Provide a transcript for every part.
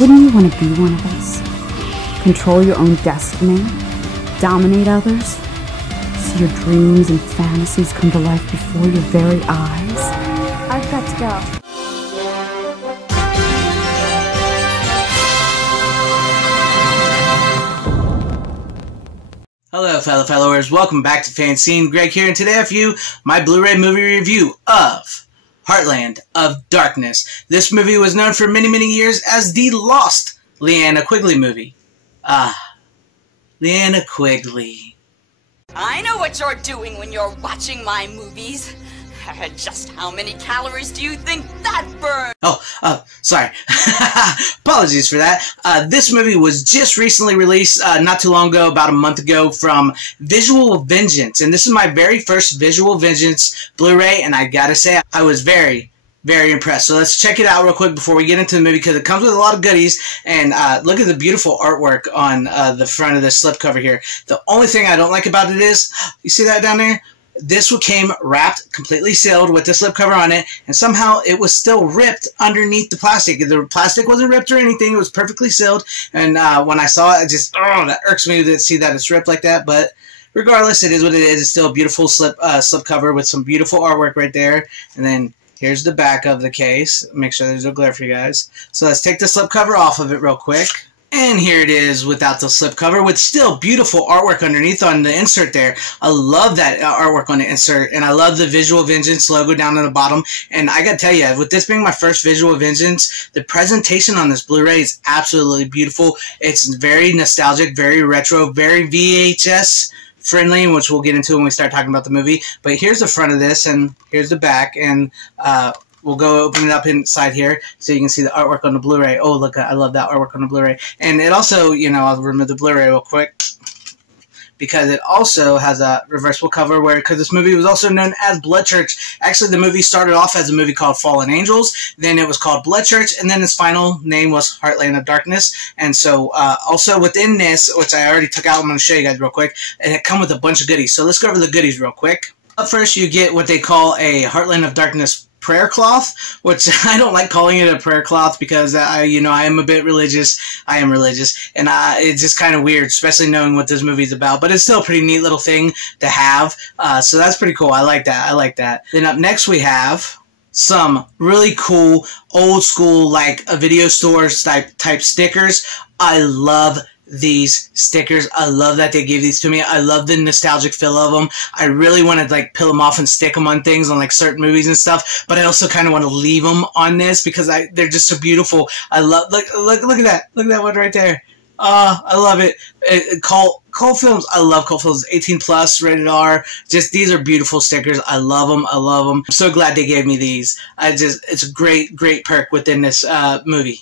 Wouldn't you want to be one of us? Control your own destiny? Dominate others? See your dreams and fantasies come to life before your very eyes? I've got to go. Hello fellow followers, welcome back to FanZcene. Greg here, and today I have for you my Blu-ray movie review of Heartland of Darkness. This movie was known for many years as the Lost Liana Quigley movie. Liana Quigley. I know what you're doing when you're watching my movies. Just how many calories do you think that burns? Sorry. Apologies for that. This movie was just recently released, not too long ago, about a month ago, from Visual Vengeance. And this is my very first Visual Vengeance Blu-ray, and I gotta say, I was very impressed. So let's check it out real quick before we get into the movie, because it comes with a lot of goodies. And look at the beautiful artwork on the front of this slipcover here. The only thing I don't like about it is, you see that down there? This came wrapped, completely sealed with the slipcover on it, and somehow it was still ripped underneath the plastic. The plastic wasn't ripped or anything. It was perfectly sealed, and when I saw it, that irks me to see that it's ripped like that, but regardless, it is what it is. It's still a beautiful slipcover with some beautiful artwork right there, and then here's the back of the case. Make sure there's no glare for you guys. So let's take the slipcover off of it real quick. And here it is without the slipcover, with still beautiful artwork underneath on the insert there. I love that artwork on the insert, and I love the Visual Vengeance logo down on the bottom. And I gotta tell you, with this being my first Visual Vengeance, the presentation on this Blu-ray is absolutely beautiful. It's very nostalgic, very retro, very VHS friendly, which we'll get into when we start talking about the movie. But here's the front of this, and here's the back, and we'll go open it up inside here so you can see the artwork on the Blu-ray. Oh, look, I love that artwork on the Blu-ray. And it also, I'll remove the Blu-ray real quick, because it also has a reversible cover because this movie was also known as Blood Church. Actually, the movie started off as a movie called Fallen Angels, then it was called Blood Church, and then its final name was Heartland of Darkness. And so, also within this, which I already took out, I'm going to show you guys real quick, and it comes with a bunch of goodies. So let's go over the goodies real quick. Up first, you get what they call a Heartland of Darkness prayer cloth, which I don't like calling it a prayer cloth because I am a bit religious. I am religious, and it's just kind of weird, especially knowing what this movie's about. But it's still a pretty neat little thing to have. So that's pretty cool. I like that. I like that. Then up next we have some really cool old school, like a video store type stickers. I love these stickers. I love that they gave these to me. I love the nostalgic feel of them. I really want to peel them off and stick them on things, on certain movies and stuff, but I also kind of want to leave them on this because they're just so beautiful. I love, look at that. Look at that one right there. I love it. Cult films. I love cult films. 18+, rated R. These are beautiful stickers. I love them. I love them. I'm so glad they gave me these. It's a great perk within this movie.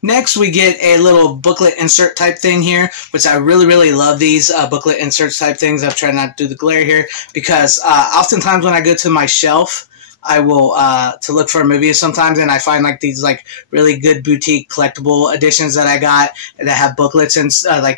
Next, we get a little booklet insert type thing here, which I really love these booklet inserts type things. I've tried not to do the glare here because oftentimes when I go to my shelf, I will to look for a movie sometimes, and I find these really good boutique collectible editions that I got that have booklets and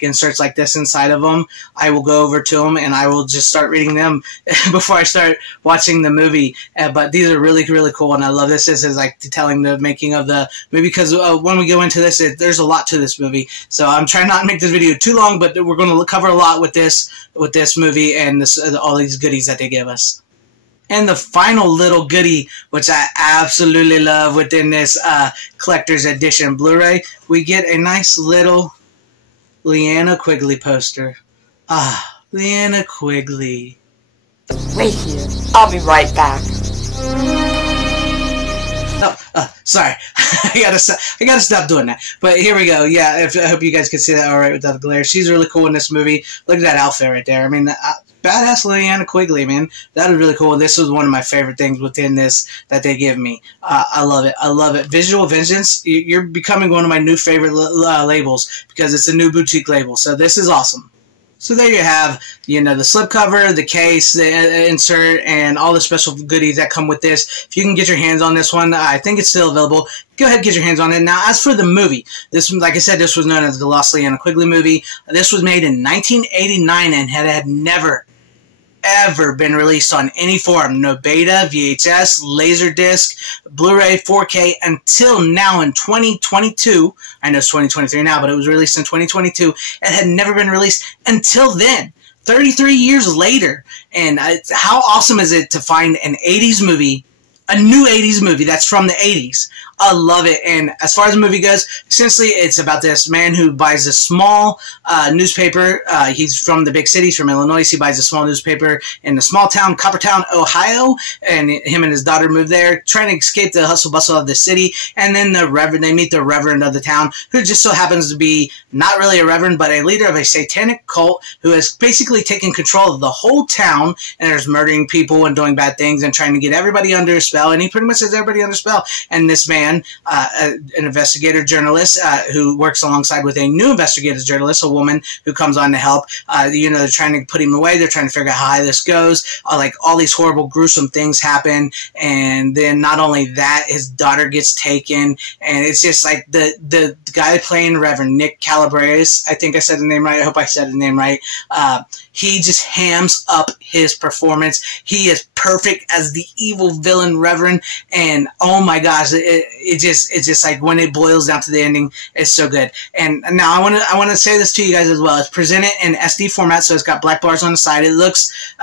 inserts like this inside of them. I will go over to them and I will just start reading them before I start watching the movie. But these are really cool, and I love this. This is detailing the making of the movie, because when we go into this, there's a lot to this movie. So I'm trying not to make this video too long, but we're going to cover a lot with this movie and all these goodies that they give us. And the final little goodie, which I absolutely love within this collector's edition Blu-ray, we get a nice little Liana Quigley poster. Liana Quigley. Wait here. I'll be right back. Sorry. I gotta stop doing that. But here we go. Yeah, I hope you guys can see that all right without the glare. She's really cool in this movie. Look at that outfit right there. I mean, badass Liana Quigley, man. That is really cool. This was one of my favorite things within this that they give me. I love it. I love it. Visual Vengeance, you're becoming one of my new favorite labels because it's a new boutique label. So this is awesome. So there you have, the slipcover, the case, the insert, and all the special goodies that come with this. If you can get your hands on this one, I think it's still available. Go ahead and get your hands on it. Now, as for the movie, this, like I said, this was known as the Lost Liana Quigley movie. This was made in 1989 and had never ever been released on any form. No beta, VHS, Laserdisc, Blu-ray, 4K, until now in 2022. I know it's 2023 now, but it was released in 2022. It had never been released until then. 33 years later. And how awesome is it to find an 80s movie, a new 80s movie that's from the 80s? I love it. And as far as the movie goes, essentially it's about this man who buys a small newspaper. He's from the big cities, from Illinois. He buys a small newspaper in a small town, Coppertown, Ohio, and him and his daughter move there, trying to escape the hustle bustle of the city. And then they meet the reverend of the town, who just so happens to be not really a reverend, but a leader of a satanic cult who has basically taken control of the whole town, and is murdering people and doing bad things and trying to get everybody under a spell. And he pretty much has everybody under a spell. And this man, an investigator journalist who works alongside with a new investigative journalist, a woman who comes on to help. They're trying to put him away. They're trying to figure out how high this goes. Like, all these horrible, gruesome things happen. And then not only that, his daughter gets taken. And it's just like the guy playing Reverend Nick Calabrese, I think I said the name right. I hope I said the name right. He just hams up his performance. He is perfect as the evil villain Reverend, and oh my gosh, it's just like, when it boils down to the ending, it's so good. And now I want to say this to you guys as well. It's presented in SD format, so it's got black bars on the side. It looks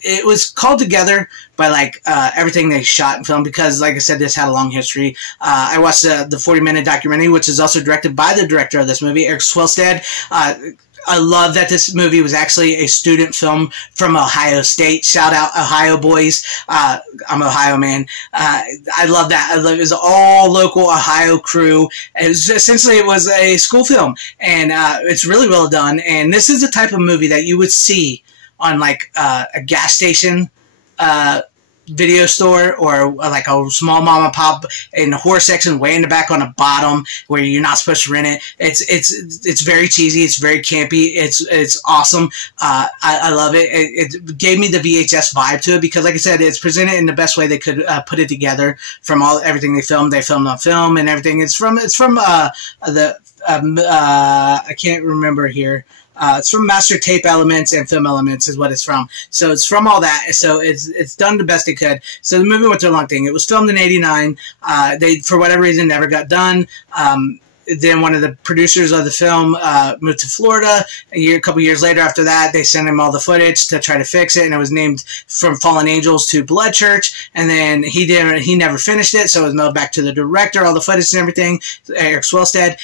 it was called together by everything they shot and filmed, because, like I said, this had a long history. I watched the 40-minute documentary, which is also directed by the director of this movie, Eric Swelstad. I love that this movie was actually a student film from Ohio State. Shout out Ohio boys. I'm Ohio man. I love that. It was all local Ohio crew. It was a school film, and it's really well done. And this is the type of movie that you would see on a gas station video store, or like a small mom and pop in the horror section way in the back on the bottom where you're not supposed to rent it. It's very cheesy. It's very campy. It's awesome. I love it. It gave me the VHS vibe to it, because, like I said, it's presented in the best way they could put it together from everything they filmed. They filmed on film and everything. It's from I can't remember here. It's from Master Tape Elements and Film Elements is what it's from. So it's from all that. So it's done the best it could. So the movie went through a long thing. It was filmed in '89. They, for whatever reason, never got done. Then one of the producers of the film moved to Florida. A couple years later after that, they sent him all the footage to try to fix it, and it was named From Fallen Angels to Blood Church. And then he never finished it, so it was mailed back to the director, all the footage and everything, Eric Swelstad.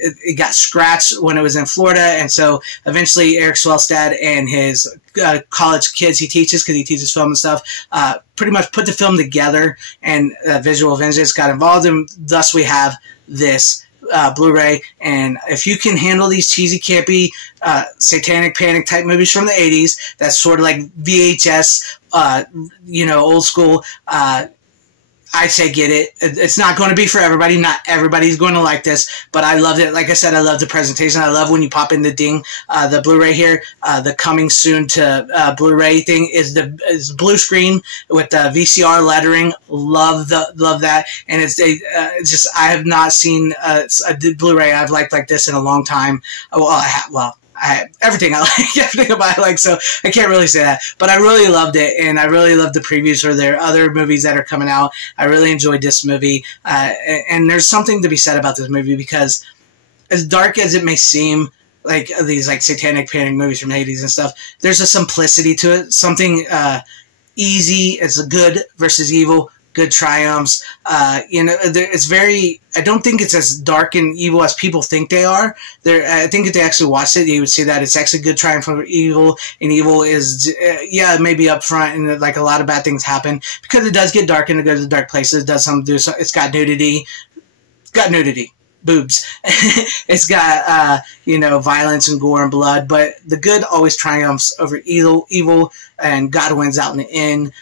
It got scratched when it was in Florida, and so eventually Eric Swelstad and his college kids he teaches, because he teaches film and stuff, pretty much put the film together, and Visual Vengeance got involved, and thus we have this Blu-ray. And if you can handle these cheesy, campy, satanic panic type movies from the 80s, that's sort of like VHS, old school, I say get it. It's not going to be for everybody. Not everybody's going to like this, but I loved it. Like I said, I love the presentation. I love when you pop in the ding, the Blu-ray here. The coming soon to Blu-ray thing is blue screen with the VCR lettering. Love that. And it's just, I have not seen a Blu-ray I've liked like this in a long time. Everything about it, like, so I can't really say that, but I really loved it, and I really loved the previews for their other movies that are coming out. I really enjoyed this movie, and there's something to be said about this movie, because as dark as it may seem, like these satanic panic movies from the 80s and stuff, there's a simplicity to it, something easy. It's a good versus evil. Good triumphs. It's very, I don't think it's as dark and evil as people think they are. I think if they actually watched it, you would see that it's actually good triumph over evil, and evil is, maybe up front, and a lot of bad things happen, because it does get dark and it goes to dark places. It does something to do, so it's got nudity. Boobs. It's got, violence and gore and blood, but the good always triumphs over evil, and God wins out in the end.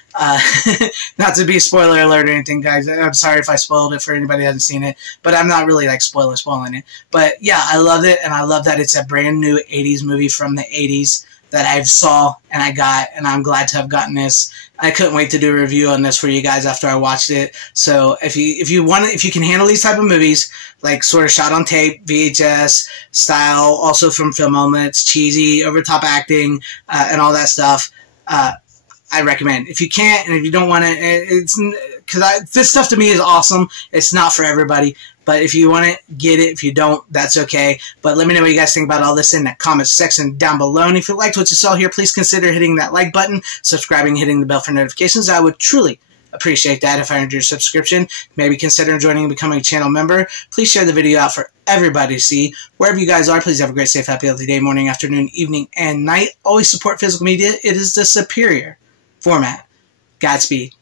Not to be a spoiler alert or anything, guys. I'm sorry if I spoiled it for anybody who hasn't seen it, but I'm not really spoiling it. But yeah, I love it, and I love that it's a brand new 80s movie from the 80s that I saw and I got, and I'm glad to have gotten this. I couldn't wait to do a review on this for you guys after I watched it. So if you can handle these type of movies, sort of shot on tape, VHS style, also from Film Elements, cheesy, over top acting, and all that stuff, I recommend. If you can't and if you don't want to, it's because this stuff to me is awesome. It's not for everybody, but if you want it, get it. If you don't, that's okay. But let me know what you guys think about all this in the comments section down below. And if you liked what you saw here, please consider hitting that like button, subscribing, hitting the bell for notifications. I would truly appreciate that if I earned your subscription. Maybe consider joining and becoming a channel member. Please share the video out for everybody to see. Wherever you guys are, please have a great, safe, happy, healthy day, morning, afternoon, evening, and night. Always support physical media. It is the superior format. Godspeed.